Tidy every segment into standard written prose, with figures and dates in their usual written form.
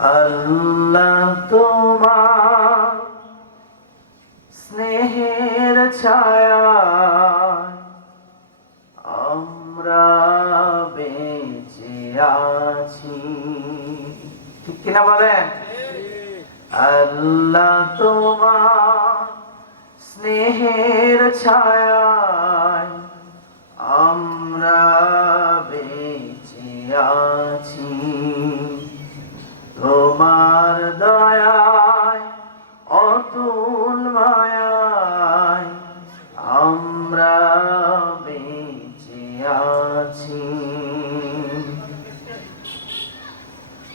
আল্লাহ তোমার স্নেহের ছায়ায় আমরা বেঁচে আছি। ঠিক কিনা বলেন? আল্লাহ তোমার স্নেহের ছায়ায় আমরা বেঁচে আছি। তোমার দয়ায় অতুল মায়ায় আমরা বেঁচে আছি।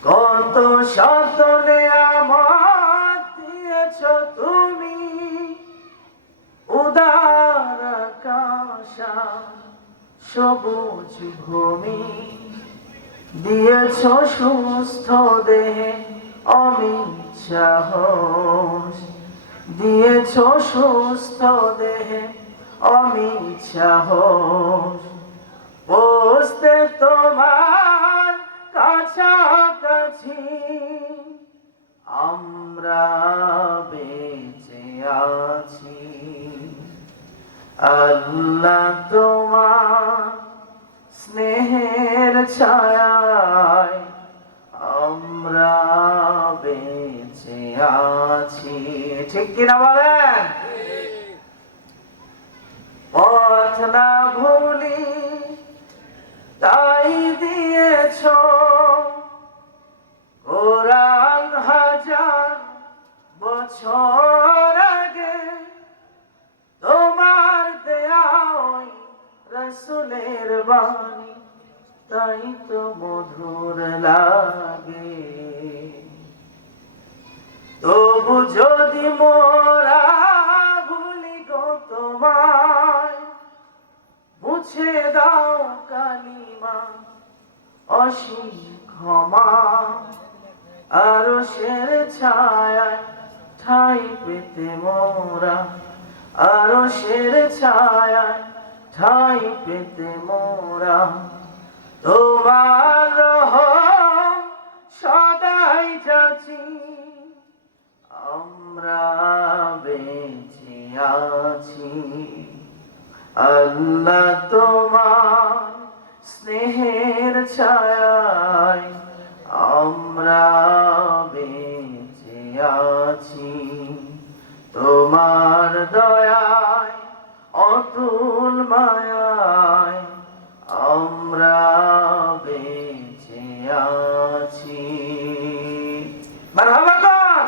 কত শত নেয়ামত দিয়েছ তুমি, উদার আকাশ সবুজ ভূমি, দিয়েছ সুস্থ দেহে অমিত সাহস, দিয়েছ সুস্থ দেহে অমিত সাহস। বসতে তোমার কাছাকাছি আমরা বেঁচে আছি। আল্লাহ তোমার স্নেহের ছায়ায় আমরা বেঁচে আছি। ঠিক কিনা বলেন? পথ না ভুলি তাই দিয়েছ কোরআন হাজার বছর আগে, তোমার দেয়া ওই রাসূলের বাণী তাই তো মধুর লাগে। তবু যদি মোরা ভুলি গো তোমায়, মুছে দাও কালিমা অসীম ক্ষমা। আরশের ছায়ায় ঠাঁই পেতে মোরা, আরশের ছায়ায় ঠাঁই পেতে মোরা। তোমার রহম সদাই যাচি আমরা বেঁচে আছি। আল্লাহ তোমার স্নেহের ছায়ায় আমরা বেঁচে আছি। তোমার দয়ায় অতুল মায়ায় আমরা বেঁচে আছি। মারহাবা কর।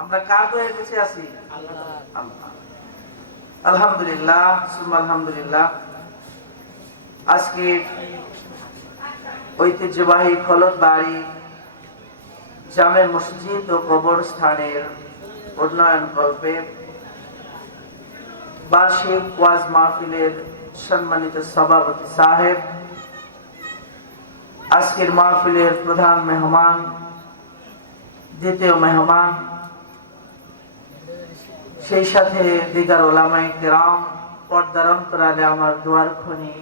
আমরা কার দয়ায় বেঁচে আছি? আল্লাহ। আলহামদুলিল্লাহ, সুম্মা আলহামদুলিল্লাহ। আজকে ঐতিহ্যবাহী খলতবাড়ি জামে মসজিদ ও কবরস্থানের উন্নয়ন কল্পে বার্ষিক ওয়াজ মাহফিলের সম্মানিত সভাপতি সাহেব, আজকের মাহফিলের প্রধান মেহমান, দ্বিতীয় মেহমান, সেই সাথে দিগার ওলামায়ে কেরাম, পর্দার অন্তরালে আমার দুয়ার খনি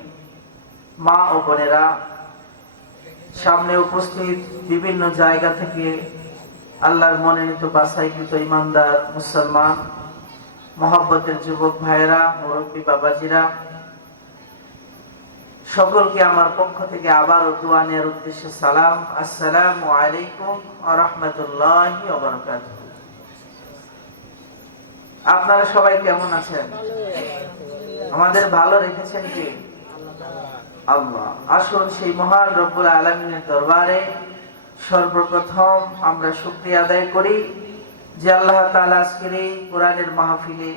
মা ও বোনেরা, সামনে উপস্থিত বিভিন্ন জায়গা থেকে আল্লাহর মনোনীত বাছাইকৃত ইমানদার মুসলমান, মহব্বতের যুবক ভাইয়েরা, মুরব্বী বাবাজিরা, সকলকে আমার পক্ষ থেকে আবারও দোয়া নেওয়ার উদ্দেশ্যে সালাম। আসসালামু আলাইকুম ওয়া রাহমাতুল্লাহি ওয়া বারাকাতুহু। আপনারা সবাই কেমন আছেন? আমাদের ভালো রেখেছেন কি আল্লাহ। আসুন সেই মহান রব্বুল আলামিনের দরবারে সর্বপ্রথম আমরা শুকরিয়া আদায় করি যে আল্লাহ তাআলা আজকের এই কোরআনের মাহফিলে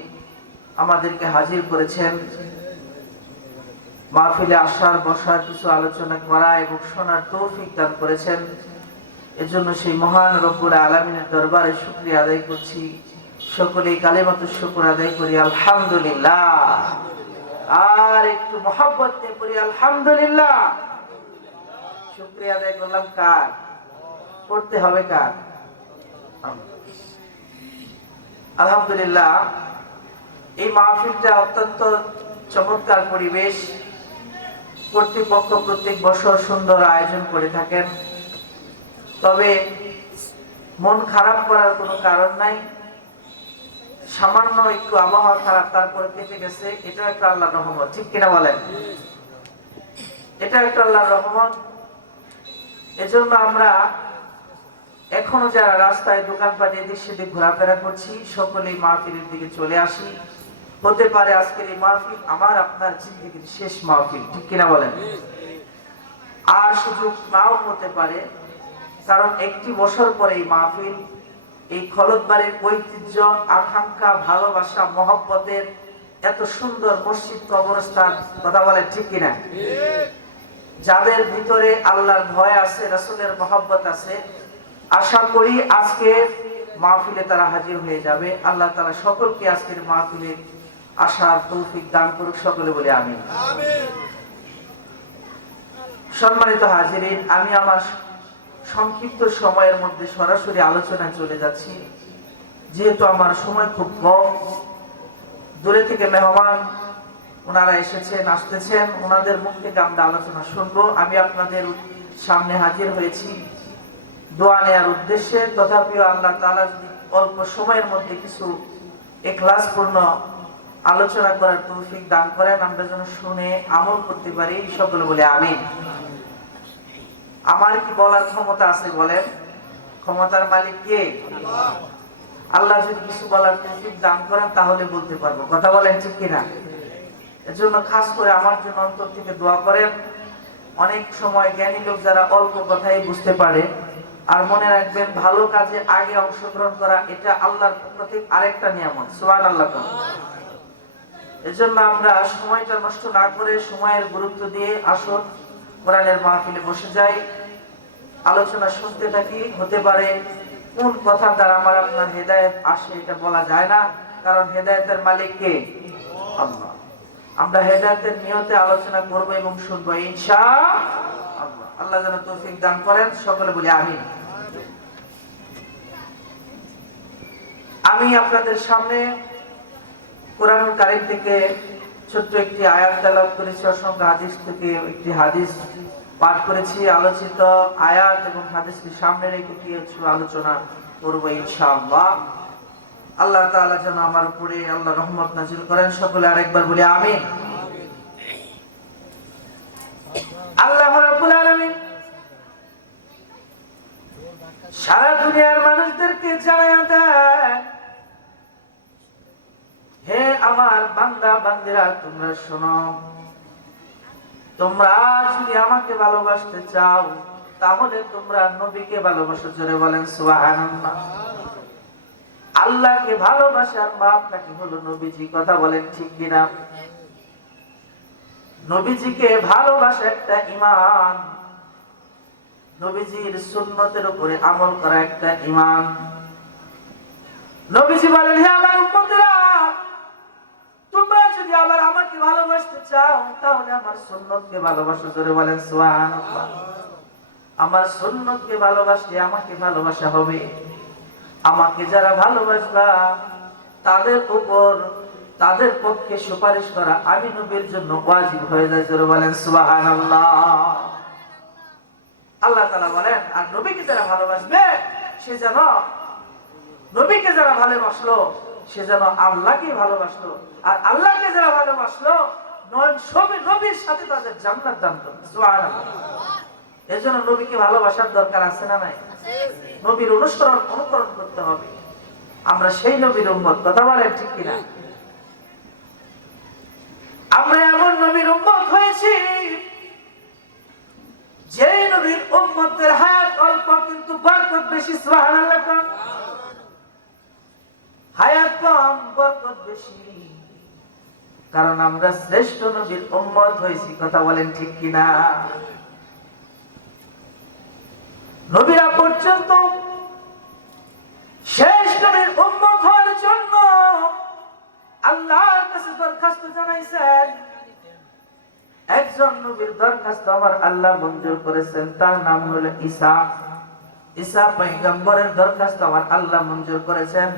আমাদেরকে হাজির করেছেন। মাহফিলে আসার, বসার, কিছু আলোচনা করা এবং শোনার তৌফিক দান করেছেন। এজন্য সেই মহান রব্বুল আলামিনের দরবারে শুকরিয়া আদায় করছি। সকলেই কালিমাতুশ শুকর আদায় করি আলহামদুলিল্লাহ। আর একটু মহব্বত নিয়ে পড়ি আলহামদুলিল্লাহ। শুকরিয়া আদায় করলাম কার? পড়তে হবে কার? আলহামদুলিল্লাহ। এই মাহফিলটা অত্যন্ত চমৎকার পরিবেশ। কর্তৃপক্ষ প্রত্যেক বছর সুন্দর আয়োজন করে থাকেন। তবে মন খারাপ করার কোনো কারণ নাই। সামান্য একটু আবহাওয়া খারাপ, তারপরে কেটে গেছে, এটা একটা আল্লাহর রহমত, ঠিক কিনা বলেন? এটা একটা আল্লাহর রহমত। এজন্য আমরা এখনো যারা রাস্তায় দোকানপাটে এদিক সেদিক ঘোরাফেরা করছি, সকলেই মাহফিলের দিকে চলে আসি। হতে পারে আজকের এই মাহফিল আমার আপনার জিন্দেগির শেষ মাহফিল, ঠিক কিনা বলেন? আর সুযোগ নাও হতে পারে, কারণ একটি বছর পরে এই মাহফিল, এই খলতবাড়ির ঐতিহ্য, আকাঙ্ক্ষা, ভালোবাসা, মহব্বতের এত সুন্দর মসজিদ, কবরস্থান, কথা বলেন ঠিক কিনা? যাদের ভিতরে আল্লাহর ভয় আছে, রাসূলের মহব্বত আছে, আশা করি আজকে মাহফিলে তারা হাজির হয়ে যাবে। আল্লাহ তাআলা সকলকে আজকের মাহফিলে আসার তৌফিক দান করুক, সকলে বলে আমিন। সম্মানিত হাজিরিন, আমি আমার সংক্ষিপ্ত সময়ের মধ্যে সরাসরি আলোচনায় চলে যাচ্ছি, যেহেতু আমার সময় খুব কম। দূরে থেকে মেহমান ওনারা এসেছেন, আসতেছেন, ওনাদের মুখ থেকে আমরা আলোচনা শুনবো। আমি আপনাদের সামনে হাজির হয়েছি দোয়া নেওয়ার উদ্দেশ্যে। তথাপিও আল্লাহ তাআলা অল্প সময়ের মধ্যে কিছু ইখলাসপূর্ণ আলোচনা করার তৌফিক দান করেন, আমরা যেন শুনে আমল করতে পারি, সকলে বলে আমিন। আমার কি বলার ক্ষমতা আছে বলেন? ক্ষমতার মালিক কে? আল্লাহ যদি কিছু বলার তৌফিক দান করেন তাহলে বলতে পারবো, কথা বলেন ঠিক কিনা? এজন্য খাস করে আমার জন্য অন্তর থেকে দোয়া করেন। অনেক সময় জ্ঞানী লোক যারা অল্প কথাই বুঝতে পারে, আর মনে রাখবেন ভালো কাজে আগে অংশগ্রহণ করা এটা আল্লাহর পক্ষ থেকে আরেকটা নিয়ামত, সুবহানাল্লাহ। এজন্য আমরা সময়টা নষ্ট না করে সময়ের গুরুত্ব দিয়ে আসুন কোরআনের মাহফিলে বসে যাই, আলোচনা শুনতে থাকি। হতে পারে কোন কথা দ্বারা আমার আপনার হেদায়েত আসে এটা বলা যায় না, কারণ হেদায়েতের মালিক কে? আল্লাহ। আমরা হেদায়েতের নিয়তে আলোচনা করব এবং শুনবো ইনশাআল্লাহ। আল্লাহ যেন তৌফিক দান করেন, সকলে বলি আমিন। আমি আপনাদের সামনে কোরআনুল কারীম থেকে ছোট্ট একটি আয়াত তেলাওয়াত করেছি, অসংখ্য হাদিস থেকে একটি হাদিস পাঠ করেছি। আলোচিত আয়াত এবং হাদিসকে সামনে রেখে কিছু আলোচনা করব ইনশাআল্লাহ। আল্লাহ তাআলা যেন আমার উপরে আল্লাহ রহমত নাযিল করেন, সকলে আরেকবার বলি আমিন। আল্লাহ রাব্বুল আলামিন সারা দুনিয়ার মানুষদেরকে জানায়া দেন, হে আমার বান্দা বান্দিরা, তোমরা শোনো, তোমরা যদি আমাকে ভালোবাসতে চাও তাহলে তোমরা নবীকে ভালোবাসো। জোরে বলেন সুবহানাল্লাহ। আল্লাহকে ভালোবাসার মাপকাঠি হলো নবীজি, কথা বলেন ঠিক কিনা? নবীজিকে ভালোবাসা একটা ঈমান, নবীজির সুন্নতের উপরে আমল করা একটা ঈমান। নবীজি বলেন, হে আমার উম্মতেরা, তোমরা যদি আবার আমাকে ভালোবাসতে চাও তাহলে আমার সুন্নতকে ভালোবাসো। জোরে বলেন সুবহানাল্লাহ। আমার সুন্নতকে ভালোবাসলে আমাকে ভালোবাসা হবে। আমাকে যারা ভালোবাসবা তাদের উপর, তাদের পক্ষে সুপারিশ করা আমি নবীর জন্য ওয়াজিব হয়ে যায়। জোরে বলেন সুবহানাল্লাহ। আল্লাহ তাআলা বলেন, আর নবীকে যারা ভালোবাসবে সে যেন, নবীকে যারা ভালোবাসলো সে যেন আল্লাহকে ভালোবাসলো, আর আল্লাহকে যারা ভালোবাসলো নবীর সাথে তাদের জান্নাত দান করবে। সুবহানাল্লাহ। এজন্য নবীকে ভালোবাসার দরকার আছে না নাই? নবীর অনুকরণ করতে হবে। আমরা সেই নবীর উম্মত, কথা বলেন ঠিক কিনা? আমরা এমন নবীর উম্মত হয়েছি যে নবীর উম্মতের হায়াত অল্প কিন্তু বরকত বেশি। সুবহানাল্লাহ। হায়াত কম, বরকত বেশি, কারণ আমরা শ্রেষ্ঠ নবীর উম্মত হয়েছি, কথা বলেন ঠিক কিনা? নবীরা পর্যন্ত শেষ নবীর উম্মত হওয়ার জন্য আল্লাহর কাছে দরখাস্ত জানাইছেন। একজন নবীর দরখাস্ত আমার আল্লাহ মঞ্জুর করেছেন, তার নাম হলো ঈসা। ঈসা পয়গম্বরের দরখাস্ত আমার আল্লাহ মঞ্জুর করেছেন।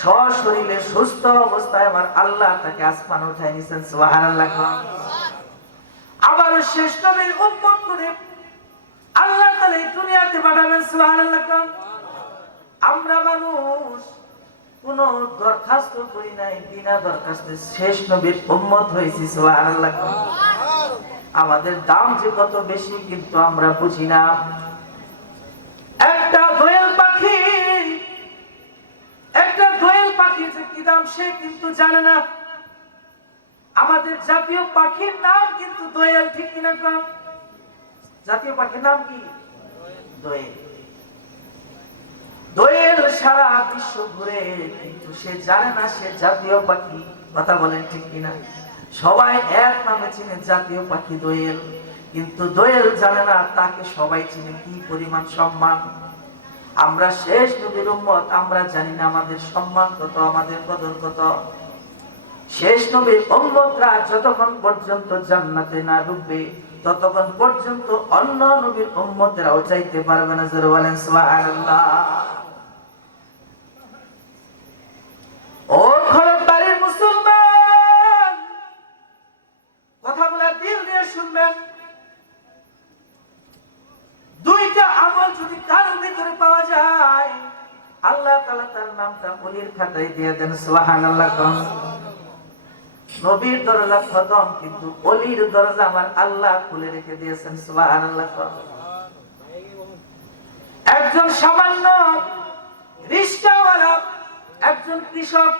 সশরীরে সুস্থ অবস্থায় আমার আল্লাহ তাকে আসমান উঠায় নিয়েছেন। সুবহানাল্লাহ। আবার শেষ নবীর উম্মত করে আল্লাহ তাআলা এই দুনিয়াতে পাঠাবেন। সুবহানাল্লাহ। আমরা মানুষ কোন দরখাস্ত করি নাই, বিনা দরখাস্তে শেষ নবীর উম্মত হয়েছি। সুবহানাল্লাহ। আমাদের দাম যে কত বেশি কিন্তু আমরা বুঝি না। একটা দোয়েল পাখি যে কি দাম সে কিন্তু জানে না। আমাদের জাতীয় পাখির নাম কিন্তু দোয়েল, ঠিক কিনা কম? জাতীয় পাখির নাম কি? দোয়েল। দোয়েল সারা বিশ্ব ঘুরে কিন্তু সে জানে না সে জাতীয় পাখি। কথা বলেন ঠিক কিনা? সবাই এক নামে চিনে জাতীয় পাখি দোয়েল, কিন্তু দোয়েল জানে না তাকে সবাই চিনে কি পরিমাণ সম্মান। আমরা শেষ নবীর উম্মত, আমরা জানি না আমাদের সম্মান কত, আমাদের কদর কত। শেষ নবীর উম্মতরা যতক্ষণ পর্যন্ত জান্নাতে না ঢুকবে ততক্ষণ পর্যন্ত অন্য নবীর উম্মতরাও চাইতে পারবে না। জোরে বলেন সুবহানাল্লাহ। ও খলবাড়ির মুসলমান, কথাগুলো দিল দিয়ে শুনবেন। দুইটা আমল যদি কারো ভিতরে পাওয়া যায়, আল্লাহ তাআলা তার নামটা ওলির খাতায় দিয়ে দেন। সুবহানাল্লাহ। নবীর দরজা খতম, কিন্তু ওলির দরজা আমার আল্লাহ খুলে রেখে দিয়েছেন। সুবহানাল্লাহ। একজন সামান্য রিস্কাওয়ালা, একজন কৃষক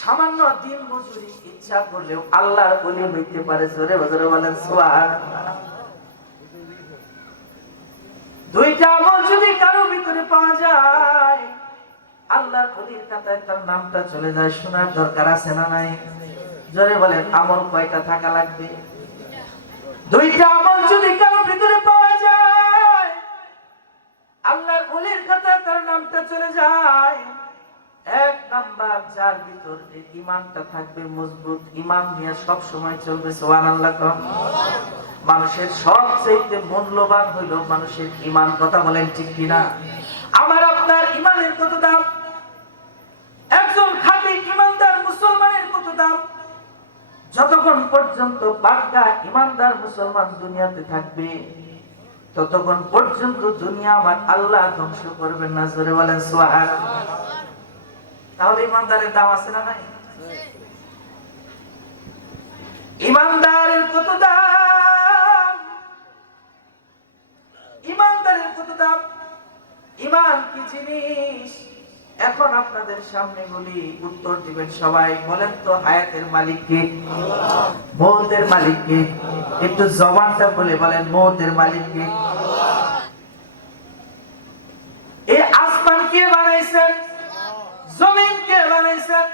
সামান্য দিন মজুরি ইচ্ছা করলেও আল্লাহর ওলি হইতে পারে। জোরে জোরে বলেন সুবহানাল্লাহ। দুইটা আমল যদি কারো ভিতরে পাওয়া যায়, আল্লাহর ওলির খাতায় তার নামটা চলে যায়। শোনার দরকার আছে না নাই? জোরে বলেন আমল কয়টা থাকা লাগবে? দুইটা আমল যদি কারো ভিতরে পাওয়া যায়, আল্লাহর ওলির খাতায় তার নামটা চলে যায়। এক নাম্বার, যার ভিতরে ঈমানটা থাকবে মজবুত, ঈমান নিয়ে সব সময় চলবে। সুবহানাল্লাহ। মানুষের সবচেয়ে মূল্যবান হইল মানুষের ঈমান। কথা বলেন ঠিক কিনা? আমার আপনার ঈমানের কত দাম? একজন খাঁটি ঈমানদার মুসলমানের কত দাম? যতক্ষণ পর্যন্ত পাক্কা ঈমানদার মুসলমান দুনিয়াতে থাকবে ততক্ষণ পর্যন্ত দুনিয়া আমার আল্লাহ ধ্বংস করবেন না। জোরে বলেন সুবহানাল্লাহ। তাহলে ঈমানদারের দাম আছে না নাই? ঈমানদারের কত দাম? ঈমানদারের কত দাম? ঈমান কি জিনিস? এখন আপনাদের সামনে বলি, উত্তর দিবেন সবাই। বলেন তো, হায়াতের মালিক কে? আল্লাহ। মওতের মালিক কে? একটু জবানটা বলে বলেন, মওতের মালিক কে? আল্লাহ। এই আসমান কে বানাইছেন? জমিন কে বানাইছেন?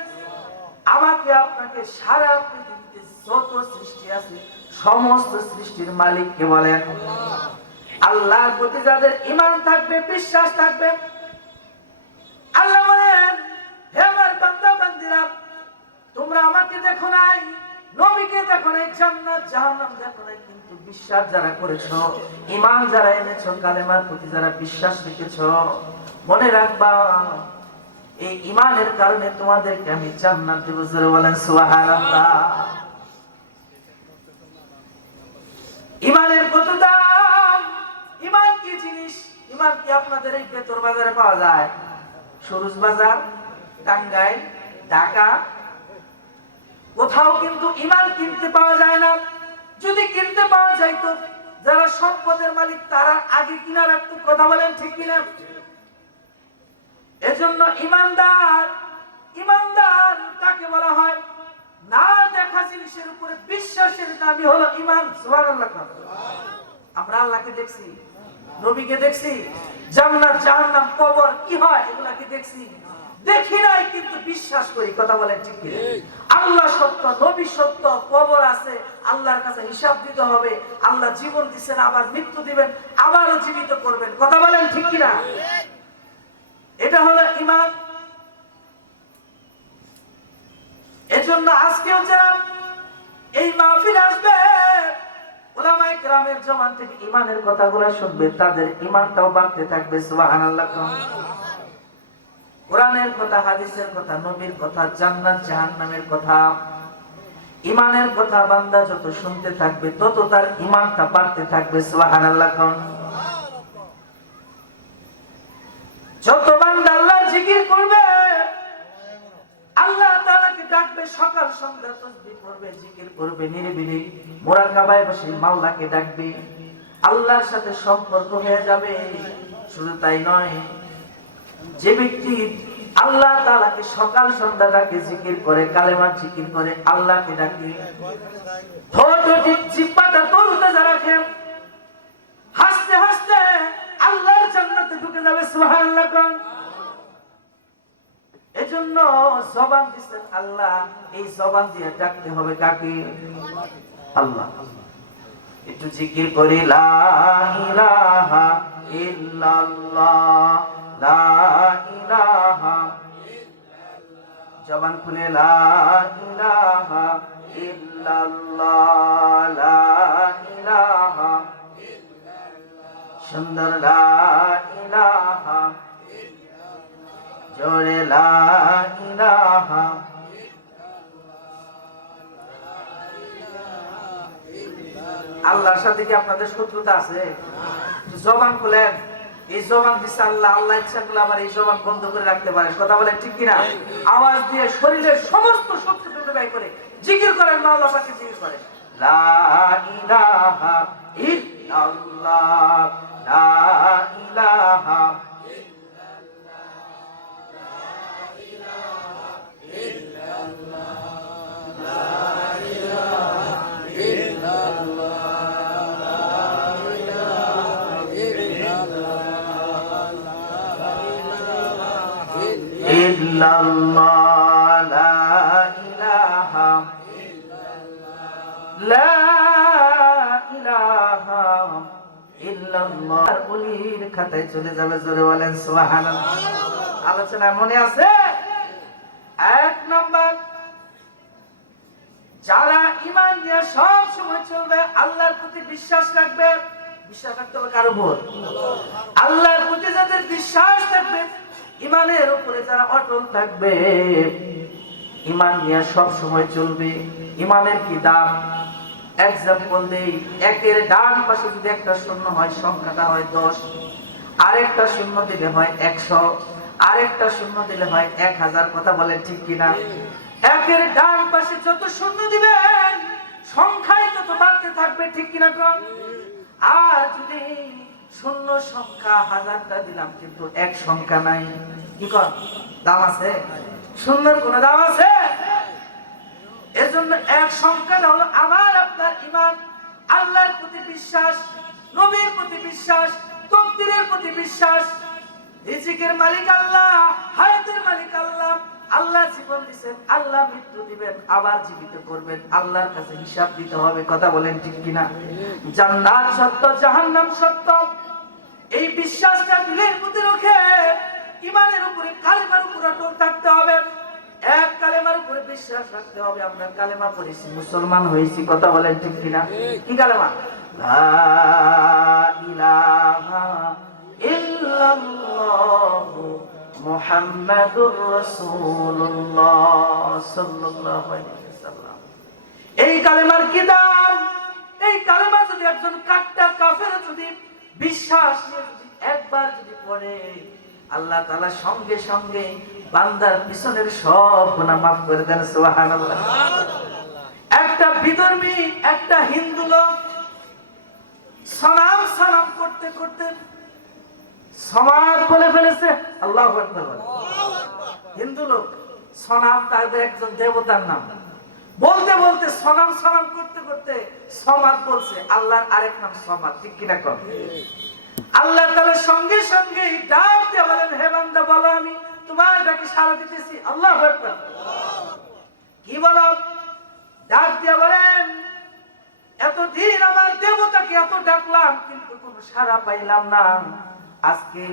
আমাকে আপনাকে সারা পৃথিবীতে যত সৃষ্টি আছে সমস্ত সৃষ্টির মালিক কে বলেন? আল্লাহ। আল্লাহর প্রতি যাদের ঈমান থাকবে, বিশ্বাস থাকবে, আল্লাহ বলেন, হে আমার বান্দা বান্দীরা, তোমরা আমাকে দেখো নাই, নবীকে দেখো নাই, জান্নাত জাহান্নাম দেখো নাই, কিন্তু বিশ্বাস যারা করেছো, ঈমান যারা এনেছো, কালেমার প্রতি যারা বিশ্বাস রেখেছো, মনে রাখবা এই ঈমানের কারণে তোমাদেরকে আমি জান্নাত দেব। জোরে বলেন সুবহানাল্লাহ। ঈমানের কত দাম? ঈমান কি জিনিস? ঈমান কি আপনাদের এই বেতর বাজারে পাওয়া যায়? সরুজ বাজার, টাঙ্গাইল, ঢাকা, কোথাও কিন্তু ঈমান কিনতে পাওয়া যায় না। যদি কিনতে পাওয়া যাইতো, যারা সম্পদের মালিক তারা আগে কিনা রাখতো। কথা বলেন ঠিক কিনা? এজন্য ঈমানদার, ঈমানদার কাকে বলা হয়? না দেখা জিনিসের উপরে বিশ্বাসের নামই হলো ঈমান। সুবহানাল্লাহ। আমরা আল্লাহকে দেখছি, নবীকে দেখছি, জান্নাত জাহান্নাম কবর কি হয় এগুলাকে দেখছি, দেখি নাই কিন্তু বিশ্বাস করি। কথা বলেন ঠিক কি? আল্লাহ সত্য, নবী সত্য, কবর আছে, আল্লাহর কাছে হিসাব দিতে হবে। আল্লাহ জীবন দিবেন, আবার মৃত্যু দিবেন, আবারও জীবিত করবেন। কথা বলেন ঠিক কিনা? এটা হলো ঈমান। এজন্য আজকেও যারা এই মাহফিলে আসবে, উলামায়ে কেরামের জবান থেকে ঈমানের কথাগুলো শুনবে, তাদের ঈমানটাও বাড়তে থাকবে। সুবহানাল্লাহ। কোরআনের কথা, হাদিসের কথা, নবীর কথা, জান্নাত জাহান্নামের কথা, ঈমানের কথা বান্দা যত শুনতে থাকবে তত তার ঈমানটা বাড়তে থাকবে। সুবহানাল্লাহ। যত বান্দা আল্লাহর জিকির করবে, আল্লাহ তাআলাকে ডাকবে, সকাল সন্ধ্যা তাসবিহ করবে, জিকির করবে, নিরিবিলি মুরাকাবায় বসে মাওলাকে ডাকবে, আল্লাহর সাথে সম্পর্ক হয়ে যাবে। শুধু তাই নয়, যে ব্যক্তি আল্লাহ তাআলাকে সকাল সন্ধ্যা ডাকে, জিকির করে, কালেমার জিকির করে, আল্লাহকে ডাকে, ঠোঁটটি জিহ্বাটা তরতাজা রাখে, হাসতে হাসতে আল্লাহর জান্নাতে ঢুকে যাবে। সুবহানাল্লাহ। এজন্য জবান দিয়েছেন আল্লাহ, এই জবান দিয়ে ডাকতে হবে কাকে? আল্লাহ। একটু জিকির করি, লা ইলাহা ইল্লাল্লাহ, লা ইলাহা, জবান খুলে লা ইলাহা ইল্লাল্লাহ, লা ইলাহা, সুন্দর লা ইলাহা, জোরে লা ইলাহা। আল্লাহর সাথে কি আপনাদের শত্রুতা আছে? জবান খুলেন, এই জবান দিচ্ছে আল্লাহ, আল্লাহ ইচ্ছা করলে আবার এই জবান বন্ধ করে রাখতে পারেন। কথা বলেন ঠিক কিনা? আওয়াজ দিয়ে শরীরের সমস্ত শক্তিটুকু ব্যয় করে জিকির করেন, আল্লাহ পাকে জিকির করেন, লা ইলাহা ইল্লাল্লাহ, লা ইলাহা ইল্লাল্লাহ, লা ইলাহা, লা ইলাহা ইল্লাল্লাহ। ওলির খাতায় চলে যাবে, জোরে বলেন সুবহানাল্লাহ। আলোচনা মনে আছে? এক নম্বর, যারা ঈমান নিয়ে সব সময় চলবে, আল্লাহর প্রতি বিশ্বাস রাখবে। বিশ্বাস রাখতে হবে কার উপর? আল্লাহর প্রতি যাদের বিশ্বাস থাকবে, ঈমানের উপরে যারা অটল থাকবে, ঈমান নিয়ে সব সময় চলবে। ঈমানের কি দাম? এক্সাম্পল দেই, একের ডান পাশে যদি একটা শূন্য হয়, সংখ্যাটা হয় 10, আরেকটা শূন্য দিলে হয় 100, আরেকটা শূন্য দিলে হয় 1000। কথা বলেন ঠিক কিনা? একের ডান পাশে যত শূন্য দিবেন, সংখ্যায় তত বাড়তে থাকবে, ঠিক কিনা? আর যদি শূন্য সংখ্যা 1000টা দিলাম, কিন্তু এক সংখ্যা নাই, কি কর? দাম আছে? শূন্যের কোনো দাম আছে? এর জন্য এক সংখ্যাটা হলো আমার আপনার ঈমান। আল্লাহর প্রতি বিশ্বাস, নবীর প্রতি বিশ্বাস, তকদীরের প্রতি বিশ্বাস। রিজিকের মালিক আল্লাহ, হায়াতের মালিক আল্লাহ। আল্লাহ জীবন দিবেন, আল্লাহ মৃত্যু দিবেন, আবার জীবিত করবেন, আল্লাহর কাছে হিসাব দিতে হবে। কথা বলেন ঠিক কিনা? জান্নাত সত্য, জাহান্নাম সত্য, এই বিশ্বাসটা দিলের মধ্যে রেখে ঈমানের উপরে, কালেমার উপরে অটল থাকতে হবে। এক কালেমার উপরে বিশ্বাস রাখতে হবে। আমরা কালেমা পড়েছি, মুসলমান হয়েছি। কথা বলেন ঠিক কিনা? কি কালেমা? লা ইলাহা ইল্লাল্লাহু মুহাম্মাদুর রাসূলুল্লাহ সাল্লাল্লাহু আলাইহি ওয়াসাল্লাম। এই কালেমার কি দাম? এই কালেমা যদি একজন কাট্টা কাফের যদি বিশ্বাস নিয়ে যদি একবার যদি পড়ে, আল্লাহ তাআলা সঙ্গে সঙ্গে বান্দার পিছনের সব গুনাহ মাফ করে দেন। সুবহানাল্লাহ। একটা বিধর্মী, একটা হিন্দু লোক সালাম সালাম করতে করতে সমাজ বলে ফেলেছে। আল্লাহু আকবার। হিন্দু লোক সনাম তাদের একজন দেবতার নাম, বলতে বলতে সনাম সালাম করতে করতে সমাদ বলছে। আল্লাহর আরেক নাম সমাদ, ঠিক কিনা? কর। আল্লাহ তাআলা সঙ্গে সঙ্গে ডাক দিয়ে বলেন, হে বান্দা বলো, আমি তোমার ডাকে সাড়া দিতেছি। আল্লাহু আকবার। কি বলো? ডাক দিয়ে বলেন, এতদিন আমার দেবতাকে এত ডাকলাম, কিন্তু কোনো সাড়া পাইলাম না। আজকে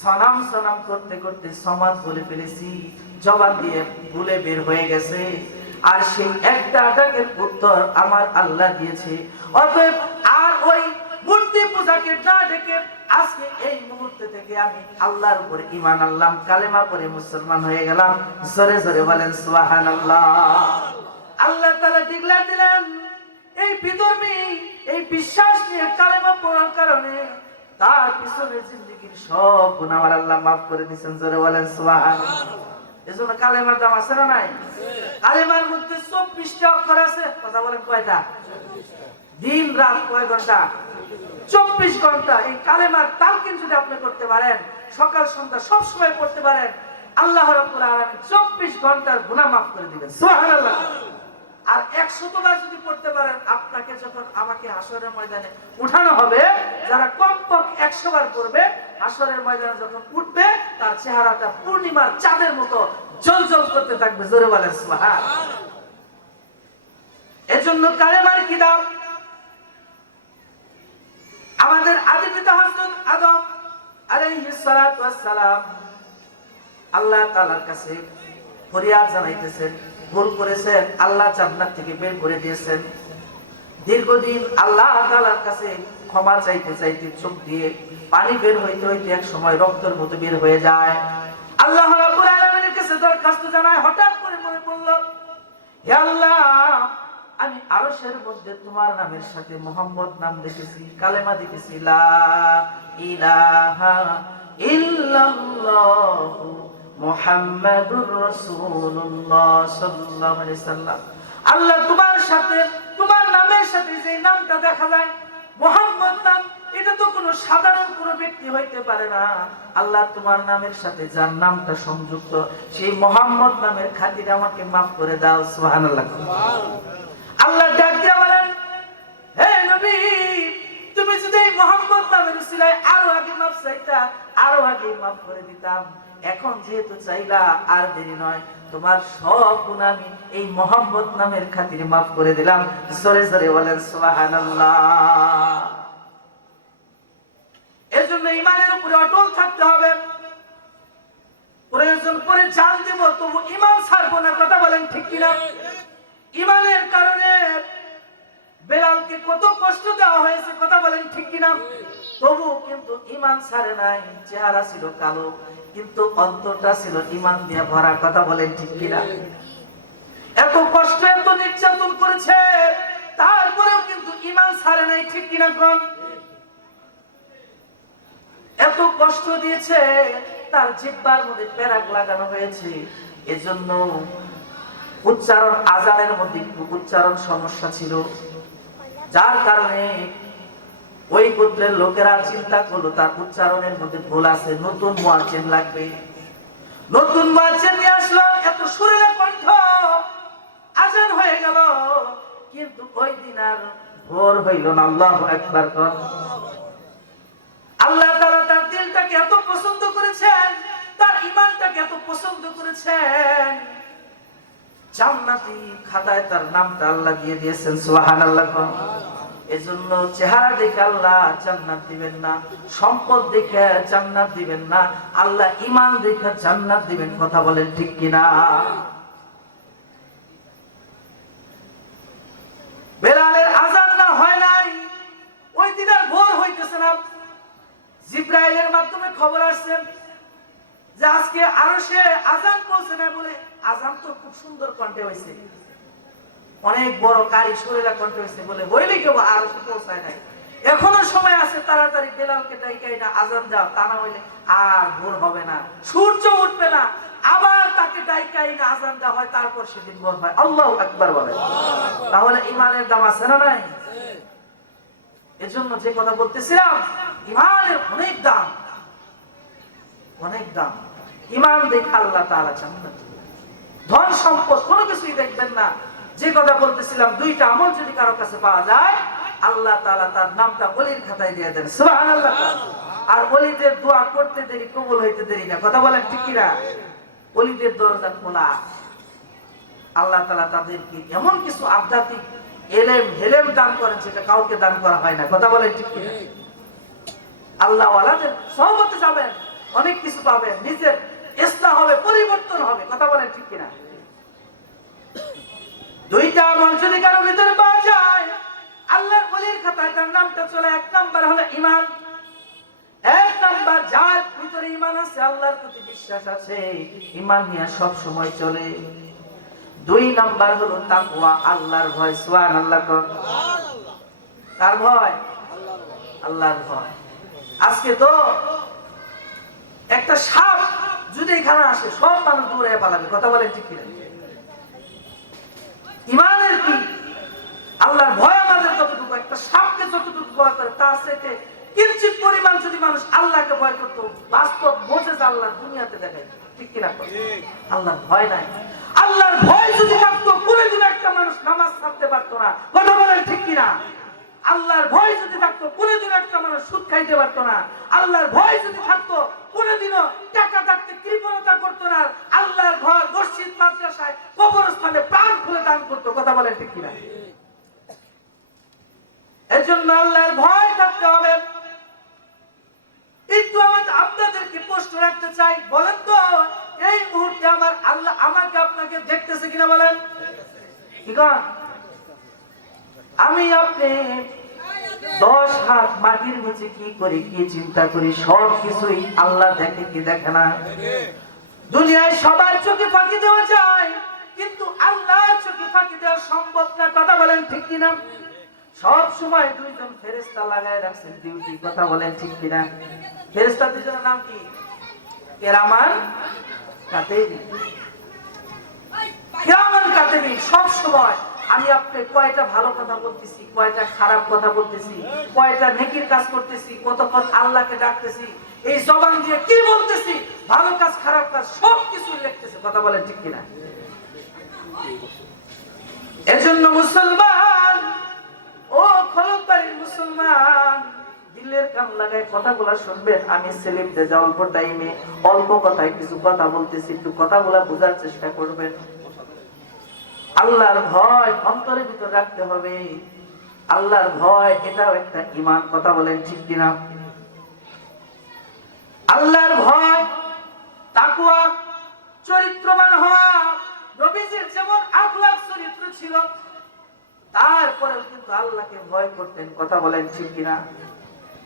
সনাম সনাম করতে করতে সমাজ বলে ফেলেছি, জবান দিয়ে ভুলে বের হয়ে গেছে। আর সেই একটা ডাকের উত্তর আমার আল্লাহ দিয়েছে। অতএব আর ওই মূর্তি পূজাকে না ডেকে আজকে এই মুহূর্তে থেকে আমি আল্লাহর উপরে ঈমান আনলাম, কালেমা পড়ে মুসলমান হয়ে গেলাম। জোরে জোরে বলেন সুবহানাল্লাহ। আল্লাহ তাআলা ডিক্লেয়ার দিলেন, এই বিধর্মী এই বিশ্বাস নিয়ে কালেমা পড়ার কারণে তার পিছনে জিন্দেগীর সব গুনাহ আমার আল্লাহ মাফ করে দিয়েছেন। জোরে বলেন সুবহানাল্লাহ। এজন্য কালেমার দাম আছে না নাই? কালেমার মধ্যে 24টা অক্ষর আছে। কথা বলেন কয়টা? দিন রাত কয় ঘন্টা? 24 ঘন্টা। এই কালেমার তালকিন যদি আপনি করতে পারেন, সকাল সন্ধ্যা সব সময় পড়তে পারেন, আল্লাহ রাব্বুল আলামিন 24 ঘন্টার গুনাহ মাফ করে দিবেন। সুবহানাল্লাহ। আর 100 বার যদি পড়তে পারেন, আপনাকে যখন আমাকে হাসরের ময়দানে উঠানো হবে, যারা কমপক্ষে 100 বার পড়বে, হাসরের ময়দানে যখন উঠবে, তার চেহারাটা পূর্ণিমার চাঁদের মতো জ্বলজ্বল করতে থাকবে। জোরে বলেন সুবহানাল্লাহ। এজন্য কালেমার কি দাম? আমাদের আদি পিতা হযরত আদম আলাইহিস সালাতু ওয়াস সালাম আল্লাহ তাআলার কাছে ফরিয়াদ জানাইতেছেন, ভুল করেছেন, আল্লাহ জান্নাত থেকে বের করে দিয়েছেন। দীর্ঘদিন আল্লাহ তাআলার কাছে ক্ষমা চাইতে চাইতে চোখ দিয়ে পানি বের হইতে হইতে এক সময় রক্তের মতো বের হয়ে যায়। আল্লাহ রাব্বুল আলামিনের কাছে দরখাস্ত জানায়, হঠাৎ করে মনে পড়ল, হে আল্লাহ, আমি আরশের মধ্যে তোমার নামের সাথে মুহাম্মদ নাম দেখেছি, কালেমা দেখেছি, লা ইলাহা ইল্লাল্লাহু মুহাম্মাদুর রাসূলুল্লাহ সাল্লাল্লাহু আলাইহি সাল্লাম। আল্লাহ, তোমার সাথে, তোমার নামের সাথে যে নামটা দেখা যায় মুহাম্মদ নাম, এটা তো কোনো সাধারণ কোনো ব্যক্তি হইতে পারে না। আল্লাহ, তোমার নামের সাথে যার নামটা সংযুক্ত, সেই মুহাম্মদ নামের খাতিরে আমাকে মাফ করে দাও। সুবহানাল্লাহ। আল্লাহ ডাক দিয়া বলেন, হে নবী, তুমি যদি এই মুহাম্মদ নামের উসিলায় আরো আগে মাফ চাইতা, আরো আগে মাফ করে দিতাম। এখন যেহেতু চাইলা, আর দেরি নয়, তোমার সব গুনাহ আমি এই মুহাম্মদ নামের খাতিরে মাফ করে দিলাম। জোরে জোরে বলেন সুবহানাল্লাহ। এজন্য ঈমানের উপরে অটল থাকতে হবে। প্রয়োজন পড়ে জান দেব, তবু ঈমান ছাড়বো না। কথা বলেন ঠিক কিনা? ঈমানের কারণে বেলালকে কত কষ্ট দেওয়া হয়েছে, কথা বলেন ঠিক কিনা? তবু কিন্তু ঈমান ছাড়ে নাই। চেহারা ছিল কালো, কিন্তু অন্তরটা ছিল ঈমান দিয়ে ভরা। কথা বলেন ঠিক কিনা? এত কষ্ট, এত নির্যাতন করেছে, তারপরেও কিন্তু ঈমান ছাড়ে নাই। ঠিক কিনা কোন? এত কষ্ট দিয়েছে, তার জিহ্বার মধ্যে পেরাক লাগানো হয়েছে। এজন্য উচ্চারণ, আজানের মধ্যে উচ্চারণ সমস্যা ছিল, যার কারণে ওই গোত্রের লোকেরা চিন্তা করলো তার উচ্চারণের মধ্যে ভুল আছে, নতুন মুয়াজ্জিন লাগবে। নতুন মুয়াজ্জিন নিয়ে আসলো, এত সুরেলা কণ্ঠ, আজান হয়ে গেল, কিন্তু ওই দিন আর ভোর হইল না। আল্লাহু আকবার। আল্লাহ তাআলা তার দিলটাকে এত পছন্দ করেছেন, তার ঈমানটাকে এত পছন্দ করেছেন, জান্নাতি খাতায় তার নামটা আল্লাহ দিয়ে দিয়েছেন। সুবহানাল্লাহ। এজন্য চেহারা দেখে আল্লাহ জান্নাত দিবেন না, সম্পদ দেখে জান্নাত দিবেন না, আল্লাহ ঈমান দেখে জান্নাত দিবেন। কথা বলেন ঠিক কিনা? বেলালের আযান না হয় নাই, ওই দিন আর ভোর হইতেছে না। জিবরাইলের মাধ্যমে খবর আসছে যে আজকে আরশে আযান পৌঁছে না বলে। আযান তো খুব সুন্দর কণ্ঠে হয়েছে, অনেক বড় কারি সুরেলা কণ্ঠে হয়েছে বলে বইলে কেউ আরশে পৌঁছায় নাই। এখনো সময় আছে, তাড়াতাড়ি বেলালকে ডাইকা এটা আযান দাও, তা না হইলে আর ভোর হবে না, সূর্য উঠবে না। আবার তাকে ডাইকা এটা আযান দেওয়া হয়, তারপর সেদিন ভোর হয়। আল্লাহু আকবার বলে। তাহলে ঈমানের দাম আছে না নাই? এজন্য যে কথা বলতেছিলাম, ঈমানের অনেক দাম, অনেক দাম। ঈমান দেখে আল্লাহ তাআলা জান্নাত দিবেন। ধন সম্পদ কোনো কিছুই দেখবেন না। যে কথা বলতেছিলাম, দুইটা আমল যদি কারো কাছে পাওয়া যায়, আল্লাহ তাআলা তার নামটা ওলির খাতায় দিয়ে দেন। সুবহানাল্লাহ। আর ওলিদের দোয়া করতে দেরি, কবুল হইতে দেরি না। কথা বলেন ঠিক কিনা? ওলিদের দরজা খোলা। আল্লাহ তাআলা তাদেরকে এমন কিছু আধ্যাত্মিক এলেম হেলেম দান করেন, যেটা কাউকে দান করা হয় না। কথা বলেন ঠিক কিনা? আল্লাহ ওয়ালাদের সহবতে যাবেন, অনেক কিছু পাবেন, নিজের ইসলাহ হবে, পরিবর্তন হবে। কথা বলেন ঠিক কিনা? দুইটা আমল যদি কারো ভিতরে পাওয়া যায়, আল্লাহর ওলির খাতায় তার নামটা চলে। এক নাম্বার হলো ঈমান। এক নাম্বার, যার ভিতরে ঈমান আছে, আল্লাহর প্রতি বিশ্বাস আছে, ঈমান নিয়ে সব সময় চলে। দুই নাম্বার হলো তাকওয়া, আল্লাহর ভয়। সুবহানাল্লাহ। কার ভয়? আল্লাহর ভয়। আজকে তো একটা সাপ যদি এখানে আসে সব মানুষ দূরে পালাবে, কথা বলেন ঠিক কিনা? ইমানের কি আল্লাহর ভয় আমাদের কতটুকু, একটা সাপকে যতটুকু ভয় করে তার সাথে কিঞ্চিত পরিমাণ যদি মানুষ আল্লাহকে ভয় করতো, বাস্তব বোঝে যে আল্লাহ দুনিয়াতে দেখায়, ঠিক কিনা? আল্লাহর ভয় নাই। আল্লাহর ভয় যদি থাকতো কোনোদিন একটা মানুষ নামাজ ছাড়তে পারতো না, কথা বলেন ঠিক কিনা? আল্লাহর ভয় যদি থাকতো কোনোদিন একটা মানুষ সুদ খাইতে পারতো না। আল্লাহর ভয় যদি থাকতো কোনোদিনও টাকা থাকতে কৃপণতা করতো না। আল্লাহর ভয় মসজিদ মাদ্রাসায় কবরস্থানে প্রাণ খুলে দান করতো, কথা বলেন ঠিক কিনা? এজন্য আল্লাহর ভয় থাকতে হবে। একটু আপনাদেরকে প্রশ্ন রাখতে চাই, বলেন তো এই মুহূর্তে আমার আল্লাহ আমাকে আপনাকে দেখতেছে কিনা? বলেন ঠিক আছে? আমি আপনি 10 হাত মাটির নিচে কি করি, কি চিন্তা করি, সব কিছুই আল্লাহ দেখে কি দেখে না? দুনিয়ায় সবার চোখে ফাঁকি দেওয়া যায়, কিন্তু আল্লাহর চোখে ফাঁকি দেওয়া সম্ভব না, কথা বলেন ঠিক কিনা? সব সময় দুইজন ফেরেশতা লাগায় রাখছেন ডিউটি, কথা বলেন ঠিক কিনা? ফেরেশতা দুইজনের নাম কি? কিরামান কাতিবিন। কিরামান কাতিবিন সব সময় আমি আপনি কয়টা ভালো কথা বলতেছি, কয়টা খারাপ কথা বলতেছি, কয়টা নেকির কাজ করতেছি, কতক্ষণ আল্লাহকে ডাকতেছি, এই জবান দিয়ে কি বলতেছি, ভালো কাজ খারাপ কাজ সব কিছু লিখতেছে, কথা বলেন ঠিক কিনা? এজন্য মুসলমান, ও খলকবাড়ির মুসলমান, দিলের কান লাগায় কথাগুলা শুনবেন। আমি সেলিম দেজা অল্প টাইমে অল্প কথায় কিছু কথা বলতেছি, একটু কথাগুলা বোঝার চেষ্টা করবেন। আল্লাহর ভয় অন্তরের ভিতর রাখতে হবে। আল্লাহর ভয় এটাও একটা ঈমান, কথা বলেন ঠিক কিনা? আল্লাহর ভয়, তাকওয়া, চরিত্রবান হওয়া। নবীজির যেমন আখলাক চরিত্র ছিল, তারপরেও কিন্তু আল্লাহকে ভয় করতেন, কথা বলেন ঠিক কিনা?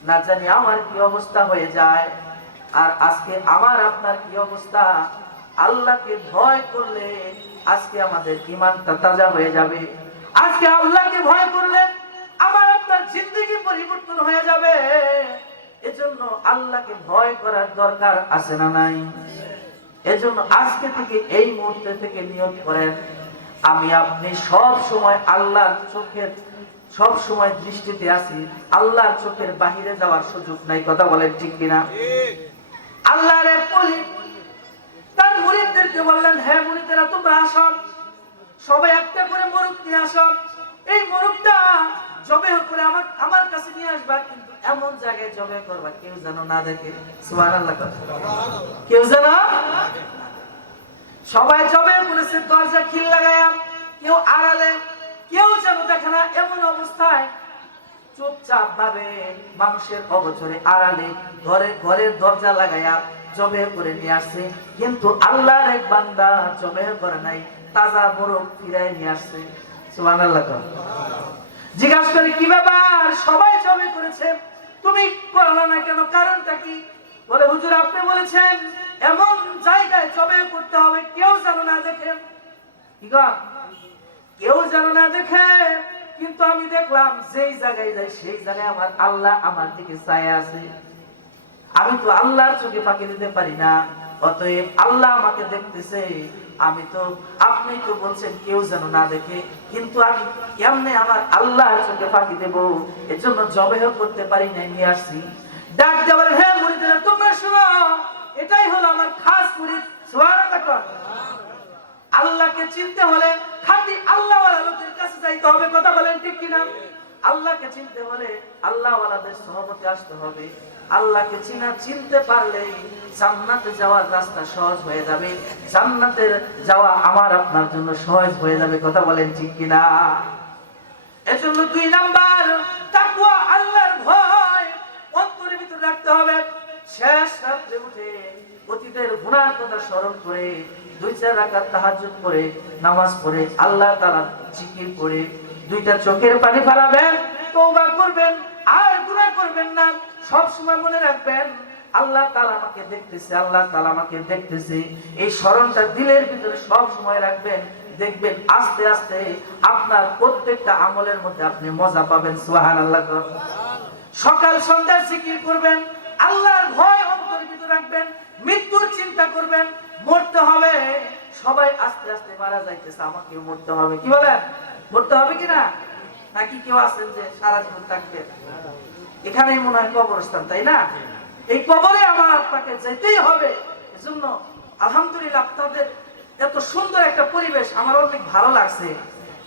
না জানি আমার কি অবস্থা হয়ে যায়, আর আজকে আমার আপনার কি অবস্থা। আল্লাহকে ভয় করলে আজকে আমাদের ঈমানটা তাজা হয়ে যাবে। আজকে আল্লাহকে ভয় করলে আমার আপনার জিন্দেগি পরিবর্তন হয়ে যাবে। এজন্য আল্লাহকে ভয় করার দরকার আছে না নাই? এজন্য আজকে থেকে, এই মুহূর্তে থেকে নিয়ত করেন, আমি আপনি সব সময় আল্লাহর চোখের সব সময় দৃষ্টিতে আছি, আল্লাহর চোখের বাহিরে যাওয়ার সুযোগ নাই, কথা বলেন ঠিক কিনা? আল্লাহর এক ওলি তার মুরিদদেরকে বললেন, হ্যাঁ মুরিদেরা তোমরা আসো, সবাই একটা করে মোরগ নিয়ে আসো, এই মোরগটা জবে করে আমার কাছে নিয়ে আসবা, কিন্তু এমন জায়গায় জবে করবা কেউ যেন না দেখে। সুবহানাল্লাহ, কেউ যেন। সবাই জবে করেছে দরজা খিল লাগায়া, কেউ আড়ালে, কেউ যেন দেখে না, এমন অবস্থায় চুপচাপ ভাবে মানুষের অগোচরে আড়ালে ঘরের দরজা লাগায়া জবে করে নিয়ে আসছে। কিন্তু আল্লাহর এক বান্দা জবে করে নাই, তাজা মোরগ ফিরায় নিয়ে আসছে। সুবহানাল্লাহ। জিজ্ঞাসা করে, কি ব্যাপার, সবাই জবে করেছে, তুমি করলা না কেন, কারণটা কি? বলে, হুজুর আপনি বলেছেন এমন জায়গায় জবে করতে হবে কেউ যেন না দেখে। কি গো, কেউ যেন না দেখে, কিন্তু আমি দেখলাম যেই জায়গায় যাই সেই জায়গায় আমার আল্লাহ আমার দিকে চায় আছে। আমি তো আল্লাহর চোখে ফাঁকি দিতে পারি না, অতএব আল্লাহ আমাকে দেখতেছে। আমি তো, আপনি তো বলছেন কেউ যেন না দেখে, কিন্তু আমি কেমনে আমার আল্লাহর চোখে ফাঁকি দেব? এজন্য জবেহ করতে পারি না, নিয়ে আসছি। ডাক দেওয়ার, হ্যাঁ মুরিদেরা তোমরা শোনো, এটাই হলো আমার খাস মুরিদ। সুবহানাল্লাহ। আল্লাহকে চিনতে হলে খাঁটি আল্লাহওয়ালা লোকের কাছে যাইতে হবে, কথা বলেন ঠিক কিনা? আল্লাহকে চিনতে হলে আল্লাহওয়ালাদের সহবতে আসতে হবে। আল্লাহকে চিনতে পারলে জান্নাতে যাওয়ার রাস্তা সহজ হয়ে যাবে, জান্নাতের যাওয়া আমার আপনার জন্য সহজ হয়ে যাবে, কথা বলেন ঠিক কিনা? এজন্য 2 নাম্বার তাকওয়া, আল্লাহর ভয় অন্তরের ভিতরে রাখতে হবে। শেষ রাত্রে উঠে অতীতের গুনার কথা স্মরণ করে 2-4 রাকাত তাহাজ্জুদ করে নামাজ পড়ে আল্লাহ তাআলা জিকির করে 2টা চোখের পানি ফেলাবেন, তওবা করবেন, আর গুনাহ করবেন না। সব সময় মনে রাখবেন আল্লাহ তাআলা আমাকে দেখতেছে, আল্লাহ তাআলা আমাকে দেখতেছে। এই স্মরণটা দিলের ভিতরে সব সময় রাখবেন। দেখবেন আস্তে আস্তে আপনার প্রত্যেকটা আমলের মধ্যে আপনি মজা পাবেন। সুবহানাল্লাহ। সকাল সন্ধ্যা জিকির করবেন, আল্লাহর ভয় অন্তরের ভিতরে রাখবেন, মৃত্যুর চিন্তা করবেন। মরতে হবে, সবাই আস্তে আস্তে মারা যাইতেছে, আমাকেও মরতে হবে। কি বলেন, মরতে হবে কিনা? নাকি কেউ আছেন যে সারা জীবন থাকবেন? এখানেই মনে হয় কবরস্থান, তাই না? এই কবরে আমার আপনাকে যেতেই হবে। এজন্য আলহামদুলিল্লাহ আপনাদের এত সুন্দর একটা পরিবেশ আমার অনেক ভালো লাগছে।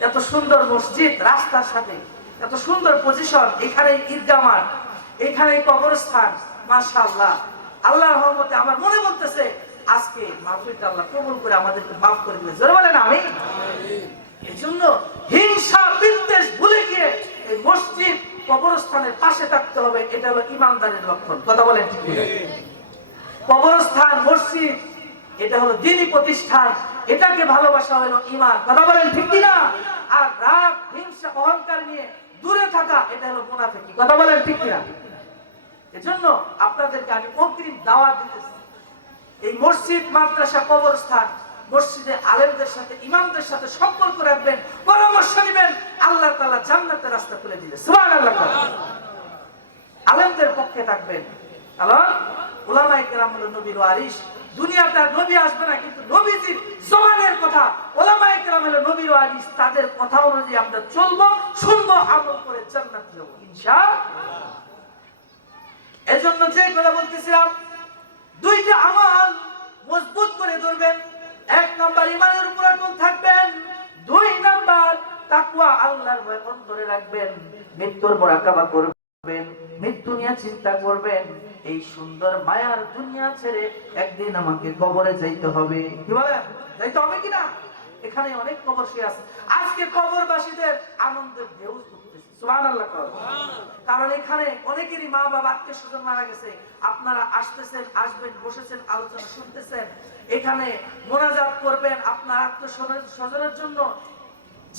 এত সুন্দর মসজিদ, রাস্তার সাথে এত সুন্দর পজিশন, এখানে ঈদগাহ মাঠ, এখানে কবরস্থান, মাশাআল্লাহ। আল্লাহর রহমতে আমার মনে বলতেছে আজকে মাহফিলটা আল্লাহ কবুল করে আমাদেরকে মাফ করে দিবে। জোরে বলেন আমিন। এজন্য হিংসা বিদ্বেষ ভুলে গিয়ে এই মসজিদ কবরস্থানের পাশে থাকতে হবে, এটা হলো ইমানদারের লক্ষণ। কথা বলেন ঠিক কিনা? কবরস্থান, মসজিদ, এটা হলো দ্বীনি প্রতিষ্ঠান, এটাকে ভালোবাসা হলো ঈমান। কথা বলেন ঠিক কিনা? আর রাগ, হিংসা, অহংকার নিয়ে দূরে থাকা, এটা হলো মুনাফিকি। কথা বলেন ঠিক কিনা? এজন্য আপনাদেরকে আমি অগ্রিম দাওয়াত দিতেছি, এই মসজিদ, মাদ্রাসা, কবরস্থান, মসজিদে আলেমদের সাথে, ইমামদের সাথে সম্পর্ক রাখবেন, পরামর্শ নেবেন, আল্লাহ তাআলা জান্নাতের রাস্তা খুলে দিবেন। সুবহানাল্লাহ। আলেমদের পক্ষে থাকবেন, কারণ উলামায়ে কেরাম হলো নবীর ওয়ারিস। দুনিয়াতে আর নবী আসবে না, কিন্তু নবীজির জমানের কথা, উলামায়ে কেরাম হলো নবীর ওয়ারিস। তাদের কথা অনুযায়ী আমরা চলবো, শুনবো, আমল করে জান্নাত যাব ইনশাআল্লাহ। এজন্য যে কথা বলতেছিলাম, দুইটা আমল মজবুত করে ধরবেন। এক নাম্বার ঈমানের উপর অটল থাকবেন, দুই নাম্বার তাকওয়া, আল্লাহর ভয় অন্তরে রাখবেন, মৃত্যুর মুরাকাবা করবেন, মৃত্যু নিয়ে চিন্তা করবেন। এই সুন্দর মায়ার দুনিয়া ছেড়ে একদিন আমাকে কবরে যাইতে হবে। কি বলেন, যাইতে হবে কিনা? এখানে অনেক কবরবাসী আছে, আজকে কবরবাসীদের আনন্দের ঢেউ উঠতেছে। সুবহানাল্লাহ। কারণ এখানে অনেকেরই মা বাবা, আত্মীয় স্বজন মারা গেছে। আপনারা আসতেছেন, আসবেন, বসেছেন, আলোচনা শুনতেছেন, এখানে মোনাজাত করবেন আপনার আত্মীয় স্বজনের জন্য।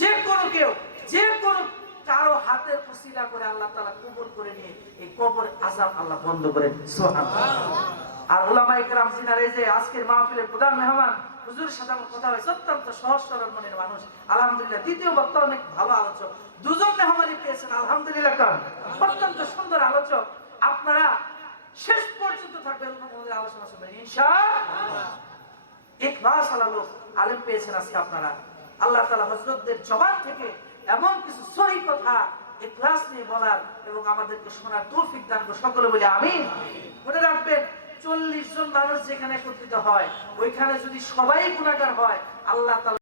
যে কোনো কেউ, যে কোনো কারো হাতের উসিলা করে আল্লাহ তাআলা কবুল করে নিয়ে এই কবর আযাব আল্লাহ বন্ধ করে দেন। সুবহানাল্লাহ। আর উলামায়ে কেরাম যিনারা, এই যে আজকের মাহফিলের প্রধান মেহমান, হুজুরের সাথে আমার কথা হয়েছে, অত্যন্ত সহজ সরল মনের মানুষ, আলহামদুলিল্লাহ। দ্বিতীয় বক্তা অনেক ভালো আলোচক, দুজন মেহমানই পেয়েছেন, আলহামদুলিল্লাহ। কারণ অত্যন্ত সুন্দর আলোচক। আপনারা শেষ পর্যন্ত থাকবেন, আমাদের আলোচনা শুনবেন ইনশাআল্লাহ। ইখলাস আলা লোক আলেম পেয়েছেন আজকে আপনারা। আল্লাহ তাআলা হযরতদের জবান থেকে এমন কিছু সহি কথা ইখলাস নিয়ে বলার এবং আমাদেরকে শোনার তৌফিক দান করুন। সকলে বলি আমিন। মনে রাখবেন, 40 জন মানুষ যেখানে একত্রিত হয়, ওইখানে যদি সবাই গুনাহগার হয়, আল্লাহ তাআলা